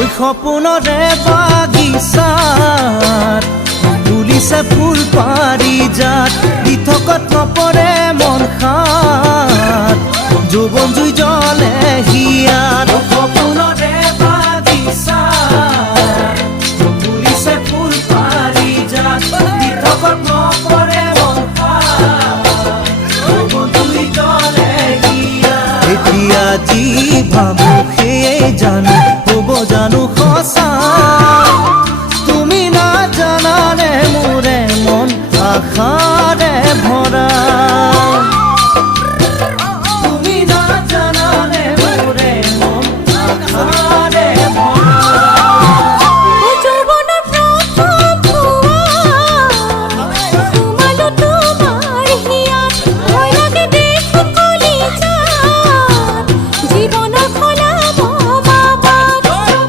ওই সপোনৰে বাগিচাত তুলিছে ফুল পাৰিজাত দিঠকত নপৰে মন খাত যৌৱন জুই জ্বলে হিয়াত সপোনৰে বাগিচাত তুলিছে ফুল পাৰিজাত দিঠকত নপৰে মন খাত যৌৱন জুই জ্বলে হিয়াত এতিয়া যি ভাবো সেয়ে জানো